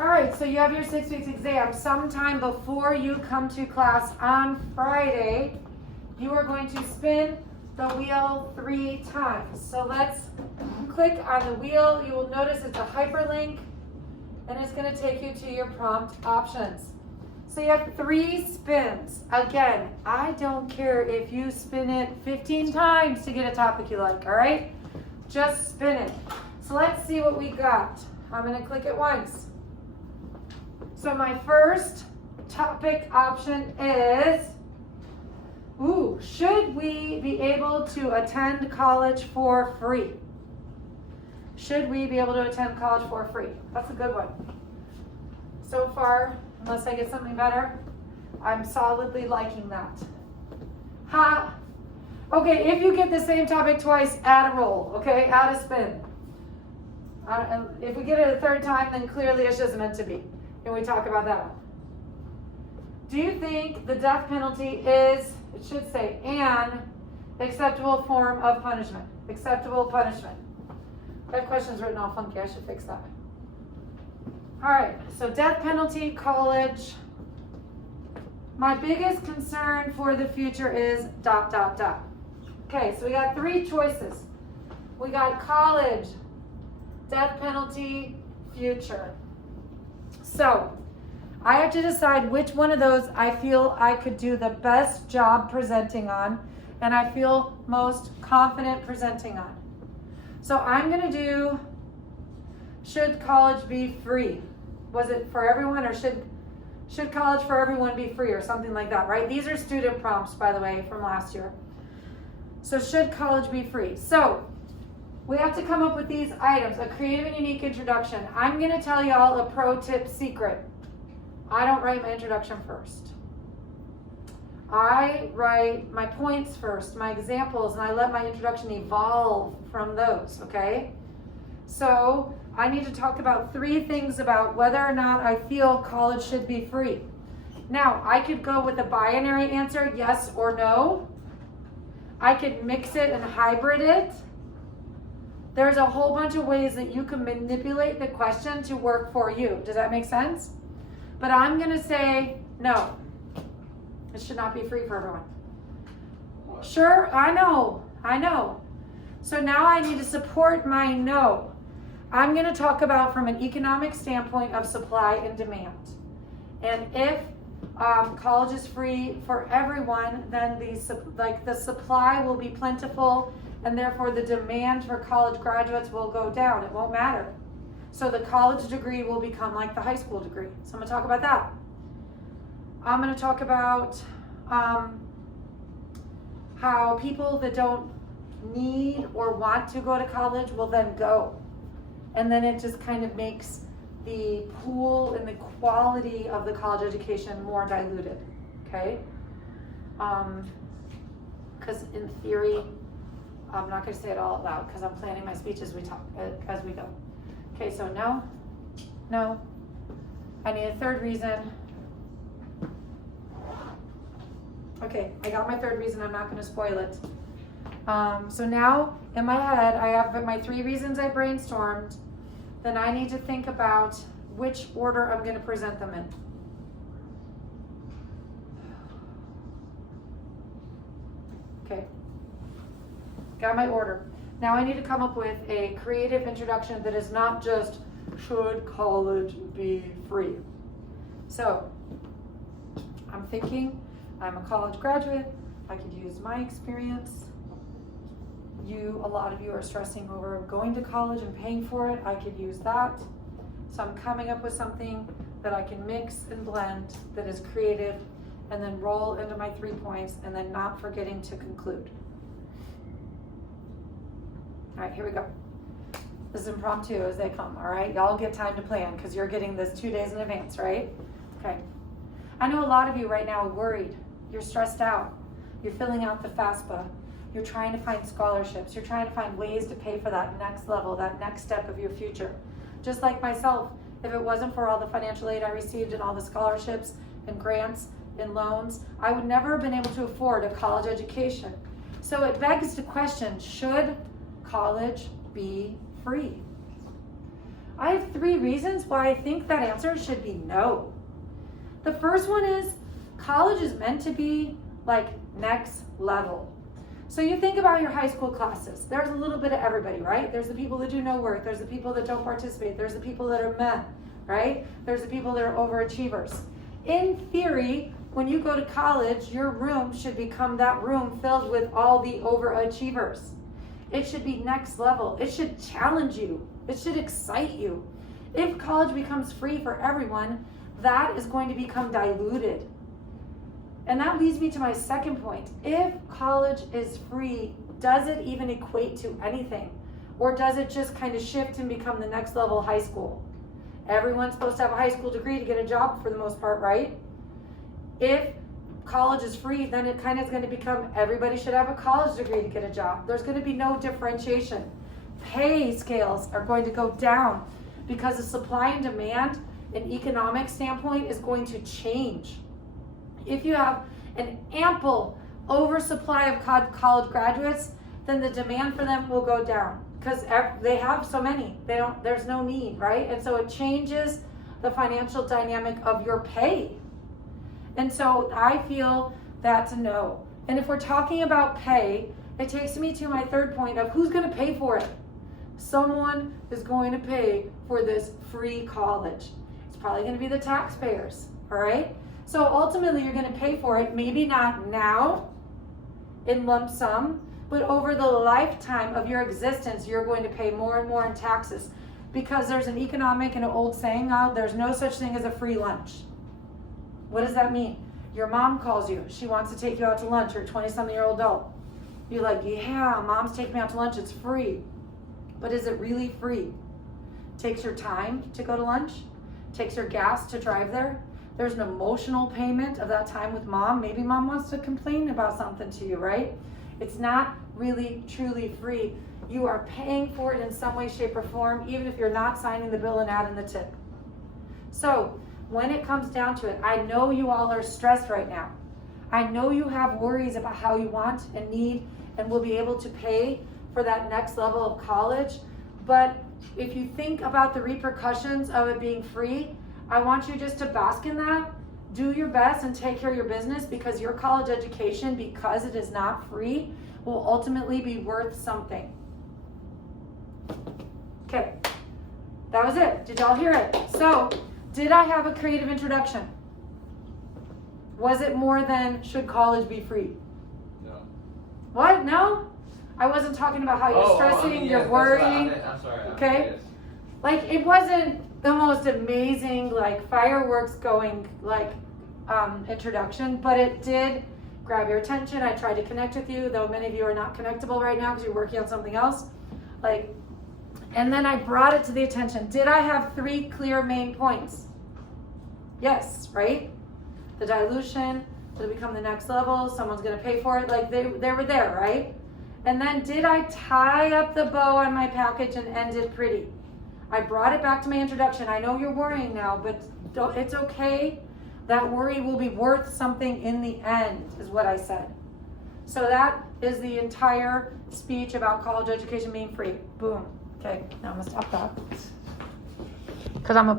All right, so you have your 6 weeks exam. Sometime before you come to class on Friday, you are going to spin the wheel 3 times. So let's click on the wheel. You will notice it's a hyperlink, and it's going to take you to your prompt options. So you have 3 spins. Again, I don't care if you spin it 15 times to get a topic you like, all right? Just spin it. So let's see what we got. I'm going to click it once. So my first topic option is, should we be able to attend college for free? Should we be able to attend college for free? That's a good one. So far, unless I get something better, I'm solidly liking that. Ha! Okay, if you get the same topic twice, add a roll, okay? Add a spin. If we get it a third time, then clearly it's just meant to be. And we talk about that one. Do you think the death penalty is, it should say, an acceptable form of punishment? Acceptable punishment. That question's written all funky. I should fix that. All right, so death penalty, college. My biggest concern for the future is ... Okay, so we got 3 choices. We got college, death penalty, future. So I have to decide which one of those I feel I could do the best job presenting on and I feel most confident presenting on. So I'm going to do, should college be free? Was it for everyone, or should college for everyone be free, or something like that, right? These are student prompts, by the way, from last year. So should college be free? So we have to come up with these items, a creative and unique introduction. I'm going to tell y'all a pro tip secret. I don't write my introduction first. I write my points first, my examples, and I let my introduction evolve from those, okay? So I need to talk about 3 things about whether or not I feel college should be free. Now, I could go with a binary answer, yes or no. I could mix it and hybrid it. There's a whole bunch of ways that you can manipulate the question to work for you. Does that make sense? But I'm going to say no. It should not be free for everyone. Sure, I know. So now I need to support my no. I'm going to talk about from an economic standpoint of supply and demand. And if college is free for everyone, then the supply will be plentiful, and therefore the demand for college graduates will go down. It won't matter. So the college degree will become like the high school degree. So I'm going to talk about that. I'm going to talk about how people that don't need or want to go to college will then go. And then it just kind of makes the pool and the quality of the college education more diluted, okay? Because in theory, I'm not going to say it all out loud because I'm planning my speech as we go. Okay, so no. I need a third reason. Okay, I got my third reason. I'm not going to spoil it. So now in my head, I have my 3 reasons I brainstormed. Then I need to think about which order I'm going to present them in. Okay, got my order. Now I need to come up with a creative introduction that is not just, should college be free? So I'm thinking, I'm a college graduate. I could use my experience. A lot of you are stressing over going to college and paying for it. I could use that. So I'm coming up with something that I can mix and blend that is creative, and then roll into my 3 points, and then not forgetting to conclude. All right, here we go. This is impromptu as they come, all right? Y'all get time to plan because you're getting this 2 days in advance, right? Okay. I know a lot of you right now are worried. You're stressed out. You're filling out the FAFSA. You're trying to find scholarships. You're trying to find ways to pay for that next level, that next step of your future. Just like myself, if it wasn't for all the financial aid I received and all the scholarships and grants and loans, I would never have been able to afford a college education. So it begs the question, should college be free? I have 3 reasons why I think that answer should be no. The first one is college is meant to be like next level. So you think about your high school classes. There's a little bit of everybody, right? There's the people that do no work. There's the people that don't participate. There's the people that are meh, right? There's the people that are overachievers. In theory, when you go to college, your room should become that room filled with all the overachievers. It should be next level. It should challenge you. It should excite you. If college becomes free for everyone, that is going to become diluted. And that leads me to my second point. If college is free, does it even equate to anything? Or does it just kind of shift and become the next level high school? Everyone's supposed to have a high school degree to get a job for the most part, right? If college is free, then it kind of is going to become everybody should have a college degree to get a job. There's going to be no differentiation. Pay scales are going to go down because the supply and demand, an economic standpoint, is going to change. If you have an ample oversupply of college graduates, then the demand for them will go down because they have so many. There's no need, right? And so it changes the financial dynamic of your pay. And so I feel that's a no. And if we're talking about pay, it takes me to my third point of who's going to pay for it. Someone is going to pay for this free college. It's probably going to be the taxpayers, all right? So ultimately, you're going to pay for it, maybe not now in lump sum, but over the lifetime of your existence, you're going to pay more and more in taxes because there's an economic and an old saying out, there's no such thing as a free lunch. What does that mean? Your mom calls you. She wants to take you out to lunch. You're a 20-something-year-old adult. You're like, yeah, mom's taking me out to lunch. It's free. But is it really free? Takes your time to go to lunch. Takes your gas to drive there. There's an emotional payment of that time with mom. Maybe mom wants to complain about something to you, right? It's not really, truly free. You are paying for it in some way, shape, or form, even if you're not signing the bill and adding the tip. So when it comes down to it, I know you all are stressed right now. I know you have worries about how you want and need and will be able to pay for that next level of college. But if you think about the repercussions of it being free, I want you just to bask in that, do your best and take care of your business because your college education, because it is not free, will ultimately be worth something. Okay, that was it. Did y'all hear it? So, did I have a creative introduction? Was it more than should college be free? No. What? No? I wasn't talking about how you're stressing, you're worrying. I'm sorry. Okay? Like, it wasn't the most amazing, like, fireworks going, like, introduction, but it did grab your attention. I tried to connect with you, though many of you are not connectable right now because you're working on something else. Like, and then I brought it to the attention. Did I have 3 clear main points? Yes, right? The dilution, to become the next level, someone's going to pay for it. Like, they were there, right? And then did I tie up the bow on my package and end it pretty? I brought it back to my introduction. I know you're worrying now, but it's okay. That worry will be worth something in the end, is what I said. So that is the entire speech about college education being free. Boom. Okay, now I'm going to stop that. Because I'm a